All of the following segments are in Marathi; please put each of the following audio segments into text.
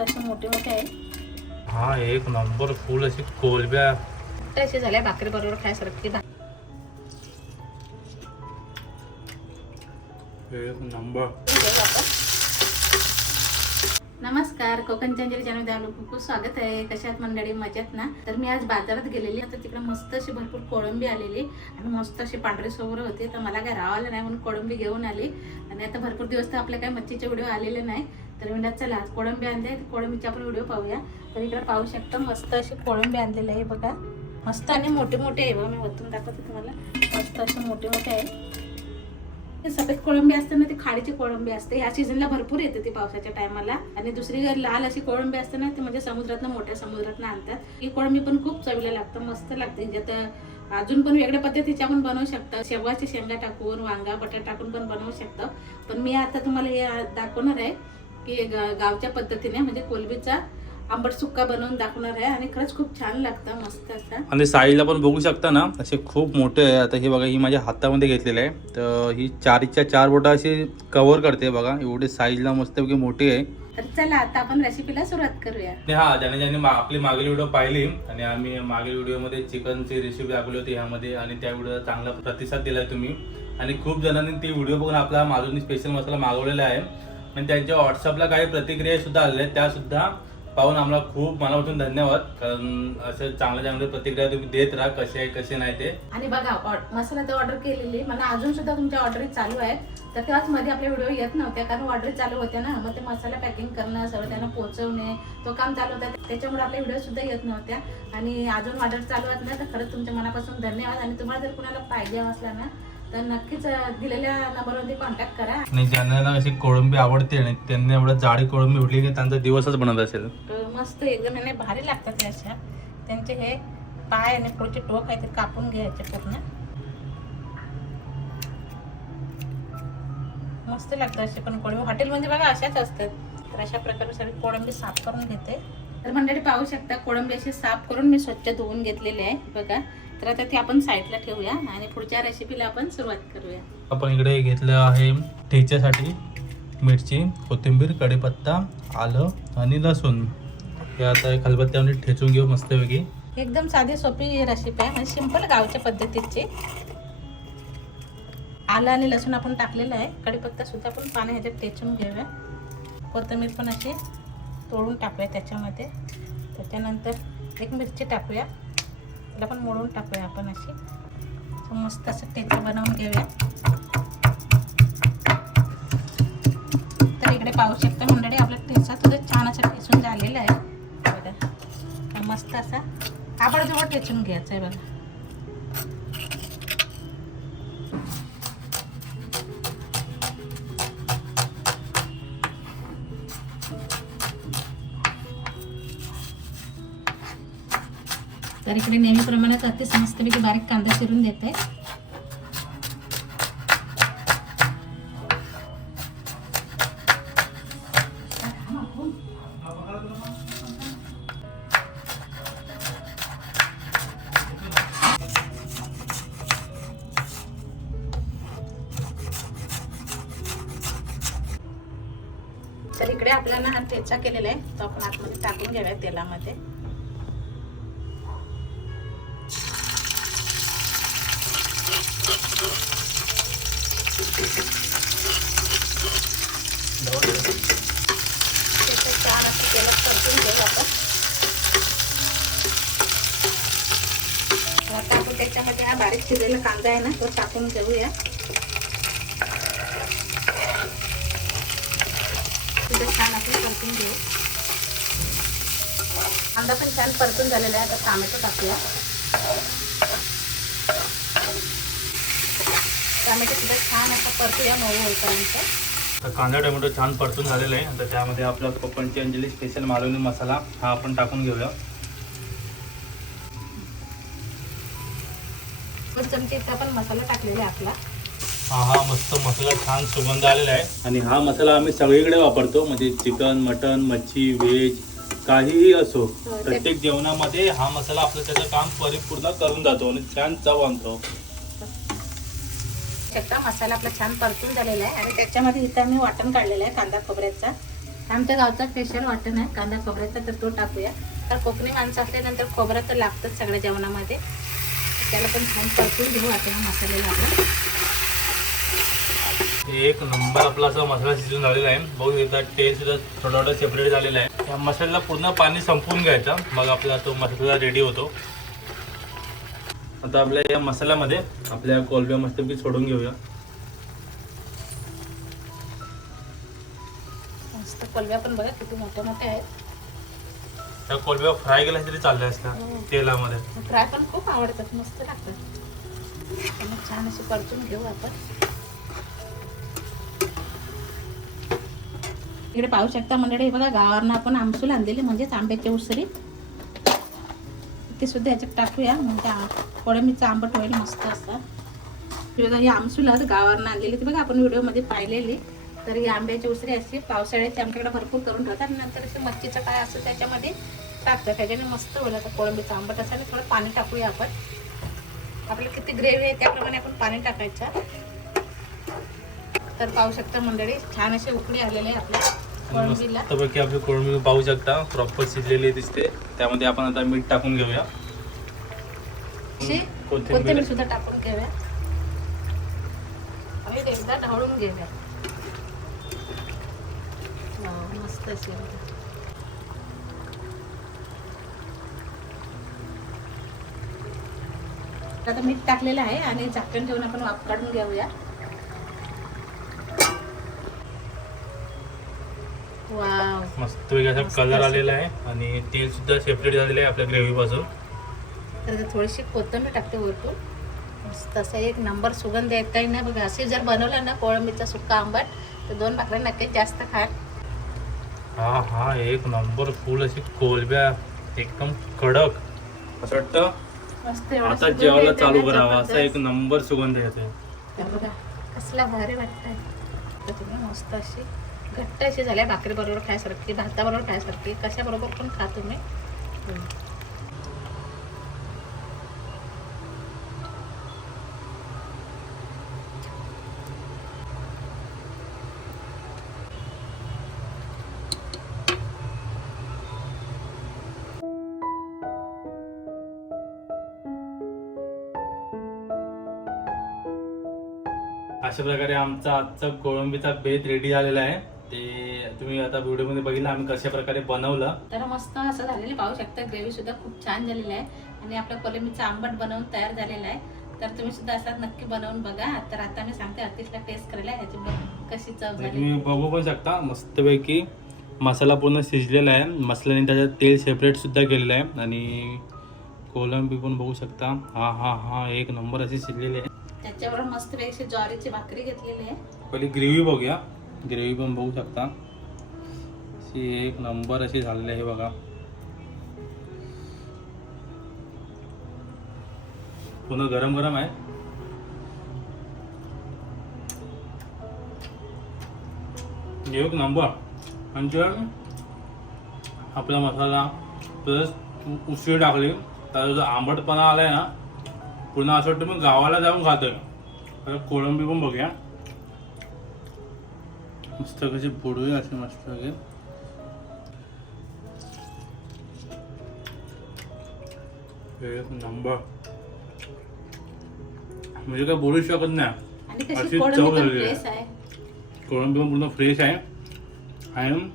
असे मोठे मोठे आहे. हा एक नंबर फुल अशी कोलब्या असे झाल्या भाकरी बरोबर खायसारखी. एक नंबर. नमस्कार, कोकण चंचली चॅनलमध्ये आपलं खूप खूप स्वागत आहे. कशात मंडळी, मजेत ना? तर मी आज बाजारात गेलेली, तर तिकडे मस्त अशी भरपूर कोळंबी आलेली आणि मस्त अशी पांढरे सोबर होते. तर मला काय राहावलं नाही म्हणून कोळंबी घेऊन आली. आणि आता भरपूर दिवस तर आपल्या काय मच्छीचे व्हिडिओ आलेले नाही, तर मी चला आज कोळंबी आणले, कोळंबीचे आपण व्हिडिओ पाहूया. तर इकडे पाहू शकता मस्त अशी कोळंबी आणलेली आहे बघा. मस्त आणि मोठे मोठे आहे बघा. मी वरतून दाखवते तुम्हाला. मस्त असे मोठे मोठे आहे. सफेद कोळंबी असते ना, ती खाडीची कोळंबी असते. या सीझनला भरपूर येते ती पावसाच्या टायमाला. आणि दुसरी लाल अशी कोळंबी असते ना, ती म्हणजे समुद्रातनं, मोठ्या समुद्रातनं आणतात. ही कोळंबी पण खूप चवीला लागतं, मस्त लागते. ज्यात अजून पण वेगळ्या पद्धतीची आपण बनवू शकतो. शेवगाची शेंगा टाकून, वांगा बटाटा टाकून पण बनवू शकतो. पण मी आता तुम्हाला हे दाखवणार आहे की गावच्या पद्धतीने, म्हणजे कोलंबीचा आंबट सुक्का बनवून दाखवणार आहे. आणि खरंच खूप छान लागतं, मस्त असं. आणि साईजला पण बघू शकता ना, असे खूप मोठे आहे. आता हे बघा, ही माझ्या हातामध्ये घेतलेलं आहे. तर ही 4च्या 4 बोटा अशी कव्हर करते बघा. एवढे साईजला मस्तपैकी मोठी आहे. तर चला आता आपण रेसिपीला सुरुवात करूया. हा, ज्याने आपली मागील व्हिडिओ पाहिली आणि आम्ही मागील व्हिडिओमध्ये चिकनची रेसिपी दाखवली होती ह्यामध्ये, आणि त्या व्हिडिओला चांगला प्रतिसाद दिलाय तुम्ही. आणि खूप जणांनी ती व्हिडिओ बघून आपला मालवणी स्पेशल मसाला मागवलेला आहे. आणि त्यांच्या व्हॉट्सअपला काही प्रतिक्रिया सुद्धा आलेल्या आहेत, त्या सुद्धा पाहून आम्हाला खूप मनापासून धन्यवाद. कारण असं चांगल्या प्रतिक्रिया तुम्ही देत राहा, कसे आहे कसे नाही ते. आणि बघा, मसाला तर ऑर्डर केलेली, मला अजून सुद्धा तुमच्या ऑर्डरी चालू आहे. तर तेव्हाच मध्ये आपले व्हिडिओ येत नव्हत्या, कारण ऑर्डर चालू होत्या ना. मग ते मसाला पॅकिंग करणं, सर्व त्यांना पोहोचवणे, तो काम चालू होता. त्याच्यामुळे आपले व्हिडिओ सुद्धा येत नव्हत्या. आणि अजून ऑर्डर चालू आहेत ना, तर खरंच तुमच्या मनापासून धन्यवाद. आणि तुम्हाला जर कुणाला पाहिजे असला ना, तर नक्कीच दिलेल्या नंबरवरती कॉन्टॅक्ट करा. आणि ज्यांना ना अशी कोळंबी आवडते आणि त्यांनी एवढं जाडी कोळंबी उठली की त्यांचा दिवसच बनत असेल. मस्त एकदम याने भारी लागतात अशा. त्यांचे हे पाय आणि पुढचे टोक आहे ते कापून घ्यायचे पूर्ण. मस्त लागतं असे पण कोळंबी. हॉटेलमध्ये बघा अशाच असतात. तर अशा प्रकारे सगळी कोळंबी साफ करून घेते. तर मंडळी पाहू शकता, कोळंबी अशी साफ करून मी स्वच्छ धुवून घेतलेली आहे बघा. तर आता ती आपण साईडला ठेवूया आणि पुढच्या रेसिपीला आपण सुरुवात करूया. आपण इकडे घेतलं आहे ठेच्यासाठी मिरची, कोथिंबीर, कढीपत्ता, आलं आणि लसूण. हे आता खलबत्त्यामध्ये ठेचून घेऊ मस्तपैकी. एकदम साधी सोपी रेसिपी आहे, म्हणजे सिंपल गावच्या पद्धतीची. आलं आणि लसूण आपण टाकलेलं आहे. कढीपत्ता सुद्धा आपण पाणी ह्याच्यात ठेचून घेऊया. कोथिंबीर पण अशी तोडून टाकूया त्याच्यामध्ये. त्याच्यानंतर एक मिरची टाकूया, त्याला पण मोडून टाकूया आपण अशी. मस्त असं ठेचा बनवून घेऊया. तर इकडे पाहू शकता मंडळी, आपला ठेचा थोडं छान असं ठेचून झालेला आहे बघा. मस्त असा आबडजोबड ठेचून घ्यायचं आहे बघा. तर इकडे नेहमीप्रमाणे अति मस्तपैकी बारीक कांदा चिरून देते. तर इकडे आपल्याला हा ठेचा केलेला आहे, तो आपण आतमध्ये टाकून घ्याव्या तेलामध्ये. छान असं तेलात परतून घेऊ आपण. आता आपण त्याच्यामध्ये हा बारीक चिरलेला कांदा आहे ना, तो टाकून घेऊया. छान आपण परतून घेऊ. कांदा पण छान परतून झालेला आहे. आता टोमॅटो टाकूया. टोमॅटो सुद्धा छान असं परतूया मऊ होईपर्यंत. तर कांदा टोमॅटो छान परतून झालेला आहे. आता त्यामध्ये आपला कोकणची अंजली स्पेशल मालवणी मसाला हा आपण टाकून घेऊया. चमचेचा पण मसाला टाकलेला आहे आपला. हा मस्त मसाला छान सुगंध आलेला आहे. आणि हा मसाला आम्ही सगळीकडे वापरतो, म्हणजे चिकन, मटन, मच्छी, व्हेज काहीही असो, प्रत्येक जेवणामध्ये हा मसाला आपलं त्याचं काम परिपूर्ण करून जातो आणि छान चव आणतो. मसाला आपला छान परतून झालेला आहे. आणि त्याच्यामध्ये इथं मी वाटण काढलेलं आहे कांदा खोबऱ्याचा. आमच्या गावचा स्पेशल वाटण आहे कांदा खोबऱ्याचा, तर तो टाकूया. तर कोकणी माणसं असल्यानंतर खोबरं तर लागतंच सगळ्या जेवणामध्ये. त्याला पण छान परतून घेऊ आता मसाले लागला. एक नंबर आपला असा मसाला शिजून झालेला आहे. बघू एकदा टेस्ट सुद्धा थोडा थोडा सेपरेट झालेला आहे. या मसाल्याला पूर्ण पाणी संपवून घ्यायचा, मग आपला तो मसाला रेडी होतो. आता आपल्या या मसाल्यामध्ये आपल्या कोलंब्या मस्तपैकी सोडून घेऊया. मस्त कोलंब्या पण बघा किती मोठ्या मोठ्या आहेत. त्या कोलंब्या फ्राय केल्या तरी चालल्या असत्या तेलामध्ये. फ्राय पण खूप आवडतात, मस्त लागतात. मग छान असे परतून घेऊ आपण. इकडे पाहू शकता मंडळी, हे बघा गावावरनं आपण आमसूल आणलेली, म्हणजेच आंब्याची उसळी. ते सुद्धा याच्यात टाकूया, म्हणजे कोळंबीचं आंबट होईल मस्त असं. बघा ही आमसूल आज गावावरनं आणलेली, ती बघा आपण व्हिडिओमध्ये पाहिलेली. तर ही आंब्याची उसळी अशी पावसाळ्याची आमच्याकडे भरपूर करून ठेवतात. नंतर असं मच्छीचं काय असतं त्याच्यामध्ये टाकतात, त्याच्याने मस्त होईल. आता कोळंबीचं आंबट असं थोडं पाणी टाकूया आपण. आपल्याला किती ग्रेव्ही आहे त्याप्रमाणे आपण पाणी टाकायचं. तर पाहू शकता मंडळी, छान अशी उकळी आलेली आहे आपल्या कोळंबीला. मस्तपैकी आपली कोळंबी पाहू शकता प्रॉपर शिजलेली दिसते. त्यामध्ये आपण आता मीठ टाकून घेऊया, कोथिंबीर सुद्धा टाकून घेऊया आणि एकदा ढवळून घेऊया. मस्त अशी आता मीठ टाकलेलं आहे आणि झाकण ठेवून आपण वाफ काढून घेऊया. वाव, मस्त असा कलर आलेला आहे आणि तेल सुद्धा सेपरेट झालेलं आहे आपल्या ग्रेव्ही पासून. तर थोडीशी कोथिंबीर टाकते वरतून. मस्त असा एक नंबर सुगंध येत आहे ना बघा. असे जर बनवला ना कोळंबीचा सुक्का आंबट, तर 2 भाकऱ्या नक्कीच जास्त खा. हा हा, एक नंबर. फुल अशी कोलंब्या एकदम कडक, असं वाटतं मस्त आता जेवायला चालू करावा, असा एक नंबर सुगंध येते. बघा कसला भारी वाटतंय. तर तुम्ही मस्त अशी घट्ट अशी झाल्या, भाकरी बरोबर खायसारखी, भाताबरोबर खायसारखी, कशाबरोबर पण खा तुम्ही. अशा प्रकारे आमचा आजचा कोळंबीचा बेत रेडी झालेला आहे. ते तुम्ही आता व्हिडिओमध्ये बघितलं आम्ही कशा प्रकारे बनवलं. तर मस्त असं झालेलं पाहू शकता. ग्रेव्ही सुद्धा खूप छान झालेली आहे आणि आपल्या कोलंबीचा आंबट बनवून तयार झालेला आहे. तर तुम्ही सुद्धा असा नक्की बनवून बघा. तर आता मी सांगते अतिशला टेस्ट करायला ह्याची कशी चव झाली. तुम्ही बघू पण शकता मस्तपैकी मसाला पूर्ण शिजलेला आहे. मसाल्याने त्याच्यात तेल सेपरेट सुद्धा केलेलं आहे आणि कोलंबी पण बघू शकता. हा हा हा, एक नंबर अशी शिजलेली आहे. त्याच्याबरोबर मस्त पैकी ज्वारीची भाकरी घेतलेली आहे. पहिली ग्रेव्ही बघूया. ग्रेव्ही पण बघू शकता, अशी एक नंबर अशी झालेली आहे बघा. पूर्ण गरम गरम आहे. एक नंबर. म्हणजे आपला मसाला प्लस उसळी टाकली, त्याचा जो आंबटपणा आलाय ना, पुन्हा असं वाटतं मी गावाला जाऊन खातोय. आता कोळंबी पण बघूया. मस्त कशी फोडूया अशी मस्त वगैरे. एक नंबर, म्हणजे काय बोलू शकत नाही. आणि कशी अशी कोळंबी चव पण झालेली फ्रेश आहे. आहे. कोळंबी पण पूर्ण फ्रेश आहे. आणि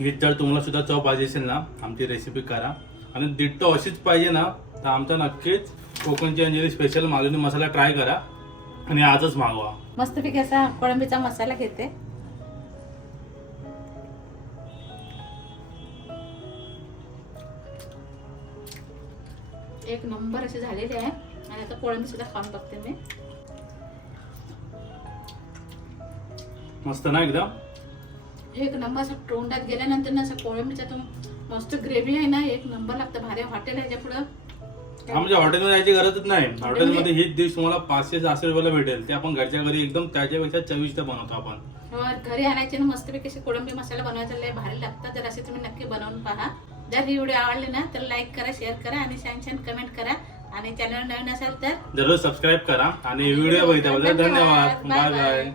ही जर तुम्हाला सुद्धा चव पाहिजे असेल ना, आमची रेसिपी करा. आणि डिट्टो अशीच पाहिजे ना, तर आमचा नक्कीच कोकणची अंजली स्पेशल मालवणी मसाला ट्राय करा आणि आजच मागवा. मस्तपैकी असा कोळंबीचा मसाला घेते. एक नंबर असे झालेले आहे. आणि आता कोळंबी सुद्धा खाऊन बघते मी. मस्त ना एकदम. एक नंबर असं तोंडात गेल्यानंतर ना असं कोळंबीचा तो मस्त ग्रेव्ही आहे ना, एक नंबर लागतं. भारी हॉटेल ह्याच्या पुढं. हा, म्हणजे हॉटेलमध्ये जायची गरजच नाही. हॉटेलमध्ये हीच डिश तुम्हाला 500-600 रुपयाला भेटेल. ते आपण घरच्या घरी एकदम त्याच्यापेक्षा चविष्ट बनवतो आपण. घरी आणायची ना मस्तपैकी अशी कोळंबी मसाला बनवायचा लय भारी लागतं. तर असे तुम्ही नक्की बनवून पहा. जर ही व्हिडिओ आवडली ना तर लाईक करा, शेअर करा आणि छान कमेंट करा. आणि चॅनल नवीन असेल तर जरूर सबस्क्राईब करा. आणि व्हिडिओ बघितल्याबद्दल धन्यवाद. Bye bye.